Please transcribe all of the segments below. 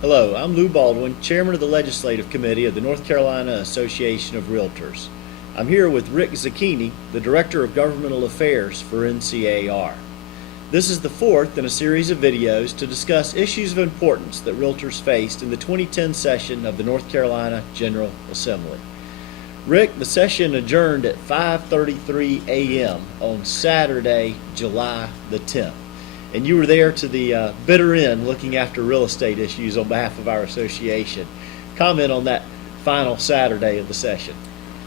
Hello, I'm Lou Baldwin, Chairman of the Legislative Committee of the North Carolina Association of Realtors. I'm here with Rick Zechini, the Director of Governmental Affairs for NCAR. This is the fourth in a series of videos to discuss issues of importance that realtors faced in the 2010 session of the North Carolina General Assembly. Rick, the session adjourned at 5:33 a.m. on Saturday, July the 10th. And you were there to the bitter end looking after real estate issues on behalf of our association. Comment on that final Saturday of the session.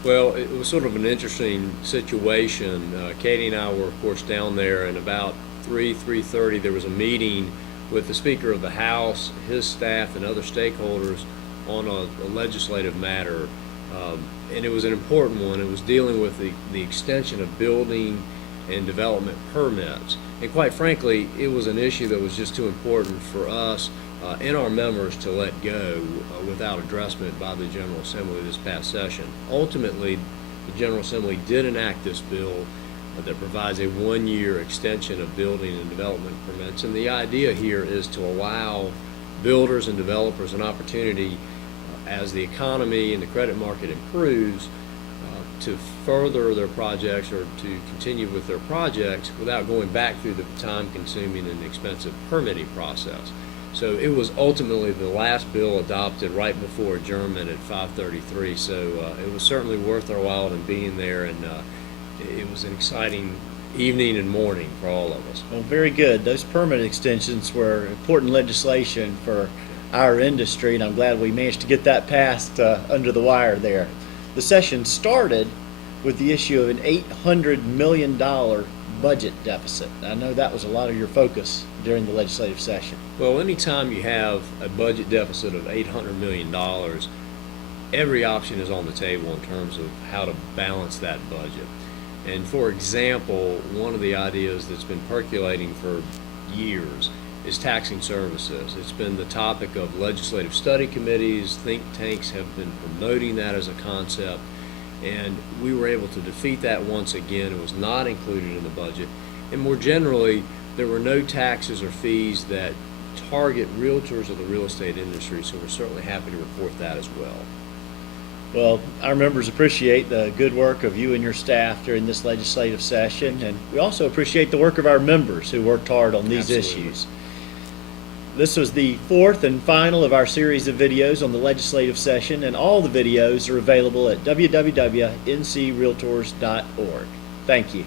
Well, it was sort of an interesting situation. Katie and I were, of course, down there, and about 3:30 there was a meeting with the Speaker of the House, his staff, and other stakeholders on a legislative matter. And it was an important one. It was dealing with the extension of building and development permits. And quite frankly, it was an issue that was just too important for us and our members to let go without addressment by the General Assembly this past session. Ultimately, the General Assembly did enact this bill that provides a one-year extension of building and development permits. And the idea here is to allow builders and developers an opportunity as the economy and the credit market improves to further their projects or to continue with their projects without going back through the time-consuming and expensive permitting process. So it was ultimately the last bill adopted right before adjournment at 5:33. So it was certainly worth our while in being there, and it was an exciting evening and morning for all of us. Well, very good. Those permit extensions were important legislation for our industry, and I'm glad we managed to get that passed under the wire there. The session started with the issue of an $800 million budget deficit. I know that was a lot of your focus during the legislative session. Well, anytime you have a budget deficit of $800 million, every option is on the table in terms of how to balance that budget. And for example, one of the ideas that's been percolating for years is taxing services. It's been the topic of legislative study committees. Think tanks have been promoting that as a concept, and we were able to defeat that once again. It was not included in the budget, and more generally, there were no taxes or fees that target realtors or the real estate industry, so we're certainly happy to report that as well. Well, our members appreciate the good work of you and your staff during this legislative session, and we also appreciate the work of our members who worked hard on these Absolutely. issues. This was the fourth and final of our series of videos on the legislative session, and all the videos are available at www.ncrealtors.org. Thank you.